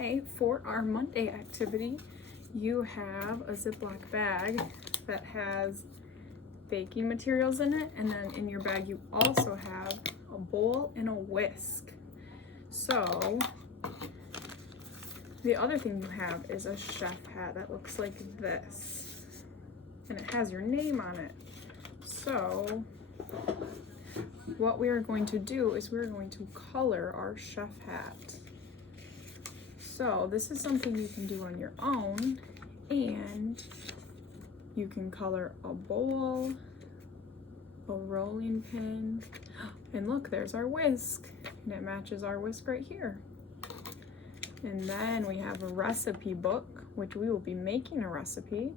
today for our Monday activity, you have a Ziploc bag that has baking materials in it, and then in your bag you also have a bowl and a whisk. So the other thing you have is a chef hat that looks like this, and it has your name on it. So what we are going to do is we're going to color our chef hat. So this is something you can do on your own, and you can color a bowl, a rolling pin, and look, there's our whisk, and it matches our whisk right here. And then we have a recipe book, which we will be making a recipe.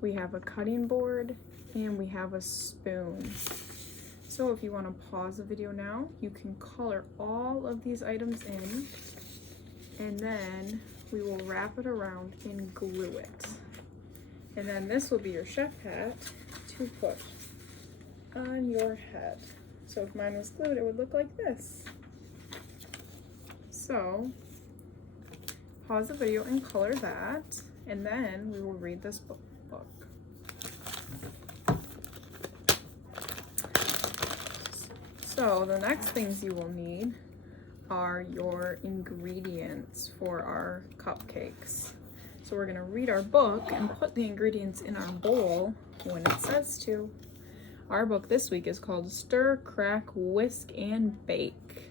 We have a cutting board, and we have a spoon. So if you want to pause the video now, you can color all of these items in, and then we will wrap it around and glue it. And then this will be your chef hat to put on your head. So if mine was glued, it would look like this. So pause the video and color that, and then we will read this book. So the next things you will need are your ingredients for our cupcakes. So we're gonna read our book and put the ingredients in our bowl when it says to. Our book this week is called Stir, Crack, Whisk, and Bake.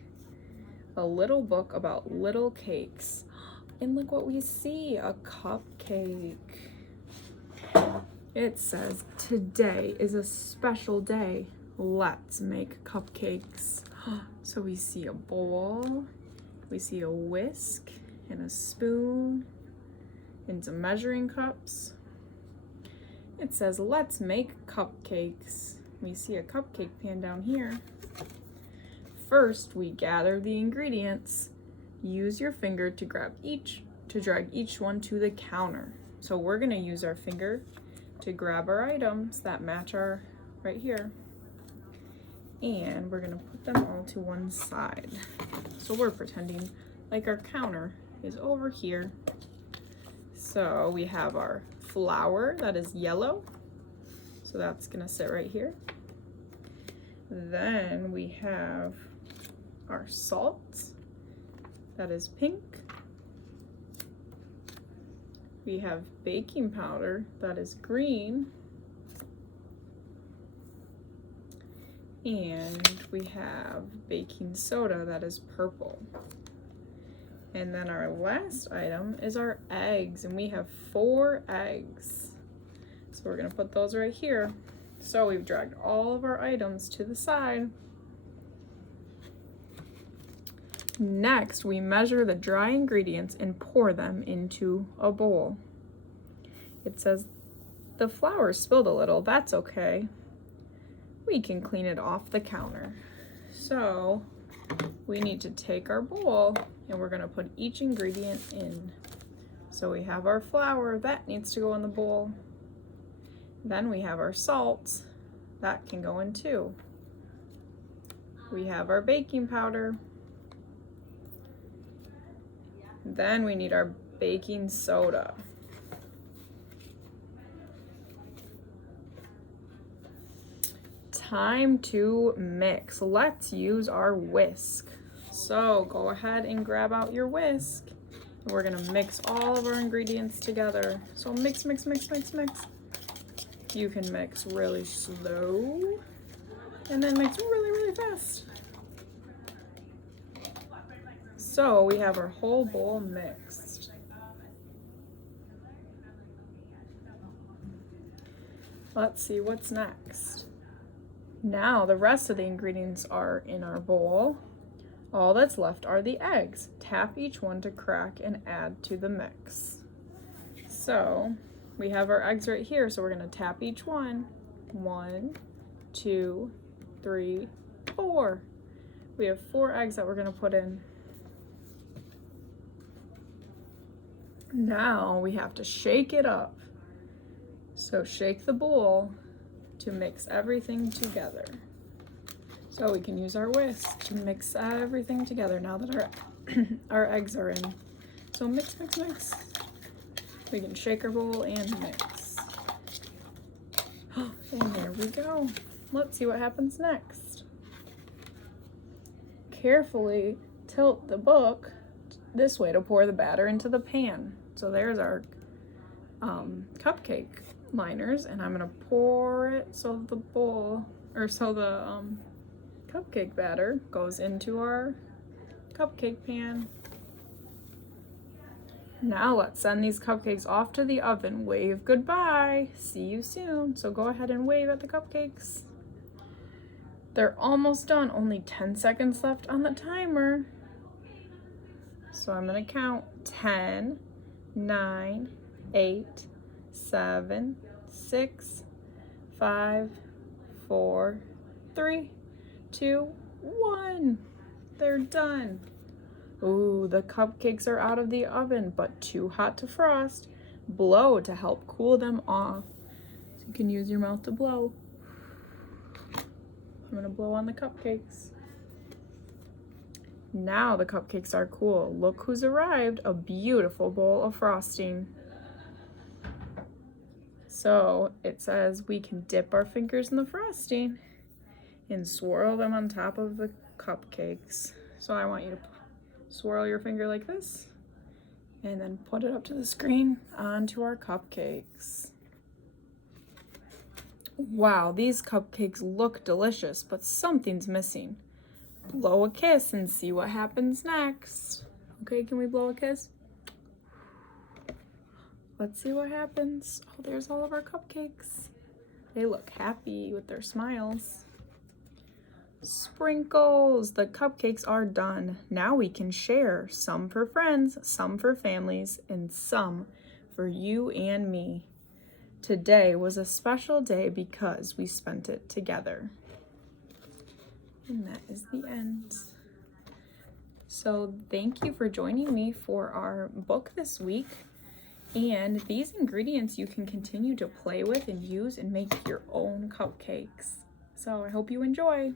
A little book about little cakes. And look what we see, a cupcake. It says, today is a special day. Let's make cupcakes. So we see a bowl, we see a whisk and a spoon and some measuring cups. It says, let's make cupcakes. We see a cupcake pan down here. First, we gather the ingredients. Use your finger to drag each one to the counter. So we're gonna use our finger to grab our items that match our right here. And we're gonna put them all to one side. So we're pretending like our counter is over here. So we have our flour that is yellow. So that's gonna sit right here. Then we have our salt that is pink. We have baking powder that is green. And we have baking soda that is purple. And then our last item is our eggs, and we have 4 eggs. So we're gonna put those right here. So we've dragged all of our items to the side. Next, we measure the dry ingredients and pour them into a bowl. It says the flour spilled a little, that's okay. We can clean it off the counter. So we need to take our bowl and we're gonna put each ingredient in. So we have our flour, that needs to go in the bowl. Then we have our salt, that can go in too. We have our baking powder. Then we need our baking soda. Time to mix. Let's use our whisk. So go ahead and grab out your whisk. And we're gonna mix all of our ingredients together. So mix, mix, mix, mix, mix. You can mix really slow and then mix really, really fast. So we have our whole bowl mixed. Let's see what's next. Now the rest of the ingredients are in our bowl. All that's left are the eggs. Tap each one to crack and add to the mix. So we have our eggs right here, so we're gonna tap each one. 1, 2, 3, 4. We have 4 eggs that we're gonna put in. Now we have to shake it up. So shake the bowl to mix everything together. So we can use our whisk to mix everything together now that our our eggs are in. So mix, mix, mix. We can shake our bowl and mix. And there we go. Let's see what happens next. Carefully tilt the book this way to pour the batter into the pan. So there's our cupcake liners, and I'm gonna pour it so the bowl, or so the cupcake batter goes into our cupcake pan. Now let's send these cupcakes off to the oven. Wave goodbye. See you soon. So go ahead and wave at the cupcakes. They're almost done. Only 10 seconds left on the timer. So I'm gonna count 10, 9, 8, 7, 6, 5, 4, 3, 2, 1. They're done. Ooh, the cupcakes are out of the oven, but too hot to frost. Blow to help cool them off. So you can use your mouth to blow. I'm gonna blow on the cupcakes. Now the cupcakes are cool. Look who's arrived, a beautiful bowl of frosting. So it says we can dip our fingers in the frosting and swirl them on top of the cupcakes. So I want you to swirl your finger like this and then put it up to the screen onto our cupcakes. Wow, these cupcakes look delicious, but something's missing. Blow a kiss and see what happens next. Okay, can we blow a kiss? Let's see what happens. Oh, there's all of our cupcakes. They look happy with their smiles. Sprinkles! The cupcakes are done. Now we can share. Some for friends, some for families, and some for you and me. Today was a special day because we spent it together. And that is the end. So thank you for joining me for our book this week. And these ingredients you can continue to play with and use and make your own cupcakes. So I hope you enjoy.